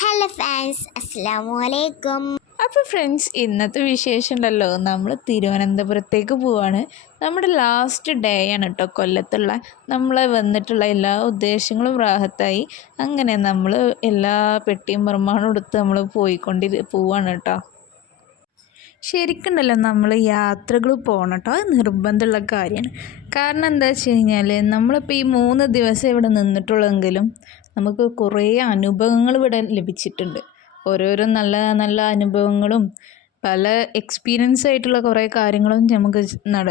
Hello friends അസ്സാം വലൈക്കും അപ്പോൾ ഫ്രണ്ട്സ് ഇന്നത്തെ വിശേഷം ഉണ്ടല്ലോ. നമ്മൾ തിരുവനന്തപുരത്തേക്ക് പോവാണ്. നമ്മുടെ ലാസ്റ്റ് ഡേ ആണ് കേട്ടോ കൊല്ലത്തുള്ള. നമ്മൾ വന്നിട്ടുള്ള എല്ലാ ഉദ്ദേശങ്ങളും റാഹത്തായി. അങ്ങനെ നമ്മൾ എല്ലാ പെട്ടിയും പ്രമാണം എടുത്ത് നമ്മൾ പോയിക്കൊണ്ടിരി പോവാണ് കേട്ടോ ശരിക്കുണ്ടല്ലോ നമ്മൾ യാത്രകൾ പോകണം കേട്ടോ അത് നിർബന്ധമുള്ള കാര്യമാണ്. കാരണം എന്താ വെച്ച് കഴിഞ്ഞാൽ നമ്മളിപ്പോൾ ഈ മൂന്ന് ദിവസം ഇവിടെ നിന്നിട്ടുള്ളെങ്കിലും നമുക്ക് കുറേ അനുഭവങ്ങൾ ഇവിടെ ലഭിച്ചിട്ടുണ്ട്. ഓരോരോ നല്ല നല്ല അനുഭവങ്ങളും പല എക്സ്പീരിയൻസ് ആയിട്ടുള്ള കുറേ കാര്യങ്ങളും നമുക്ക് നട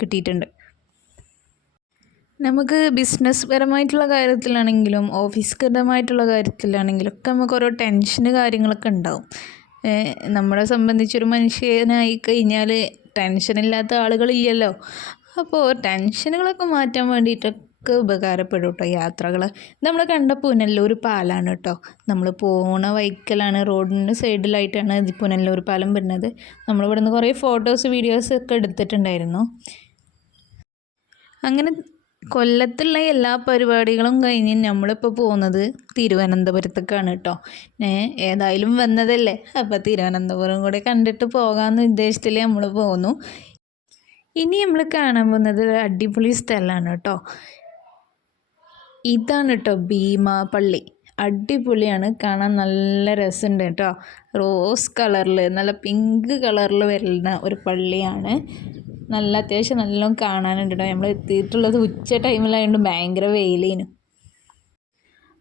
കിട്ടിയിട്ടുണ്ട്. നമുക്ക് ബിസിനസ് പരമായിട്ടുള്ള കാര്യത്തിലാണെങ്കിലും ഓഫീസ് പരമായിട്ടുള്ള കാര്യത്തിലാണെങ്കിലും ഒക്കെ നമുക്ക് ഓരോ ടെൻഷന് കാര്യങ്ങളൊക്കെ ഉണ്ടാവും. നമ്മളെ സംബന്ധിച്ചൊരു മനുഷ്യനായി കഴിഞ്ഞാൽ ടെൻഷനില്ലാത്ത ആളുകളില്ലല്ലോ. അപ്പോൾ ടെൻഷനുകളൊക്കെ മാറ്റാൻ വേണ്ടിയിട്ടൊക്കെ ഉപകാരപ്പെടും കേട്ടോ യാത്രകൾ നമ്മൾ കണ്ട പുനല്ലൂർ പാലാണ് കേട്ടോ നമ്മൾ പോണ വൈക്കലാണ് റോഡിന്റെ സൈഡിലായിട്ടാണ് പുനല്ലൂർ പാലം വരുന്നത്. നമ്മളിവിടെ നിന്ന് കുറേ ഫോട്ടോസ് വീഡിയോസ് ഒക്കെ എടുത്തിട്ടുണ്ടായിരുന്നു. അങ്ങനെ കൊല്ലത്തുള്ള എല്ലാ പരിപാടികളും കഴിഞ്ഞ് നമ്മളിപ്പോൾ പോകുന്നത് തിരുവനന്തപുരത്തേക്കാണ് കേട്ടോ ഏതായാലും വന്നതല്ലേ? അപ്പോൾ തിരുവനന്തപുരം കൂടെ കണ്ടിട്ട് പോകാമെന്ന് ഉദ്ദേശത്തിൽ നമ്മൾ പോന്നു. ഇനി നമ്മൾ കാണാൻ പോകുന്നത് അടിപൊളി സ്ഥലമാണ് കേട്ടോ ഇതാണ് കേട്ടോ ഭീമാപള്ളി. അടിപൊളിയാണ് കാണാൻ നല്ല രസമുണ്ട് കേട്ടോ റോസ് കളറിൽ നല്ല പിങ്ക് കളറിൽ വരുന്ന ഒരു പള്ളിയാണ്. നല്ല അത്യാവശ്യം നല്ലോണം കാണാനുണ്ട് കേട്ടോ നമ്മൾ എത്തിയിട്ടുള്ളത് ഉച്ച ടൈമിലായതുകൊണ്ട് ഭയങ്കര വെയിലേനു.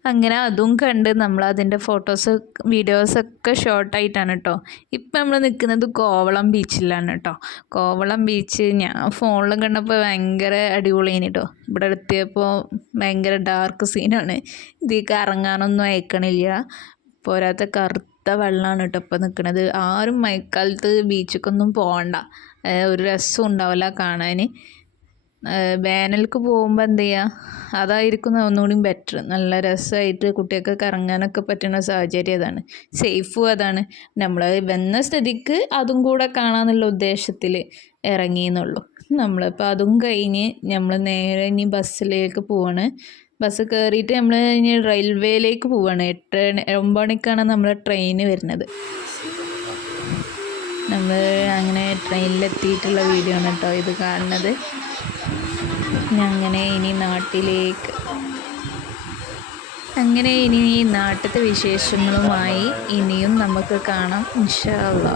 അങ്ങനെ അതും കണ്ട് നമ്മൾ അതിന്റെ ഫോട്ടോസ് വീഡിയോസൊക്കെ ഷോർട്ടായിട്ടാണ് കേട്ടോ ഇപ്പം നമ്മൾ നിൽക്കുന്നത് കോവളം ബീച്ചിലാണ് കേട്ടോ കോവളം ബീച്ച് ഞാൻ ഫോണിലും കണ്ടപ്പോൾ ഭയങ്കര അടിപൊളിയാണ് കേട്ടോ ഇവിടെ എത്തിയപ്പോൾ ഭയങ്കര ഡാർക്ക് സീനാണ്. ഇതിലേക്ക് ഇറങ്ങാനൊന്നും അയക്കണില്ല. പോരാത്ത കറുത്ത വെള്ളമാണ് കേട്ടോ ഇപ്പോൾ നിൽക്കുന്നത് ആരും മഴക്കാലത്ത് ബീച്ചിലേക്കൊന്നും പോകണ്ട ഒരു രസം ഉണ്ടാവില്ല കാണാൻ വേനൽക്ക് പോകുമ്പോൾ എന്ത് ചെയ്യുക അതായിരിക്കും ഒന്നുകൂടി ബെറ്റർ നല്ല രസമായിട്ട് കുട്ടികൾക്ക് കറങ്ങാനൊക്കെ പറ്റുന്ന സാഹചര്യം അതാണ്. സേഫും അതാണ്. നമ്മൾ വന്ന സ്ഥിതിക്ക് അതും കൂടെ കാണാമെന്നുള്ള ഉദ്ദേശത്തിൽ ഇറങ്ങിയെന്നുള്ളൂ. നമ്മളിപ്പോൾ അതും കഴിഞ്ഞ് നമ്മൾ നേരെ ഇനി ബസ്സിലേക്ക് പോവാണ്. ബസ് കയറിയിട്ട് നമ്മൾ ഇനി റെയിൽവേയിലേക്ക് പോവാണ്. എട്ട് ഒമ്പത് മണിക്കാണ് ട്രെയിന് ട്രെയിൻ വരുന്നത്. നമ്മൾ അങ്ങനെ ട്രെയിനിലെത്തിയിട്ടുള്ള വീഡിയോ ആണ് കേട്ടോ ഇത് കാണുന്നത്. അങ്ങനെ ഇനി നാട്ടിലേക്ക് അങ്ങനെ ഇനി നാട്ടിലത്തെ വിശേഷങ്ങളുമായി ഇനിയും നമുക്ക് കാണാം ഇൻഷാ അള്ളാ.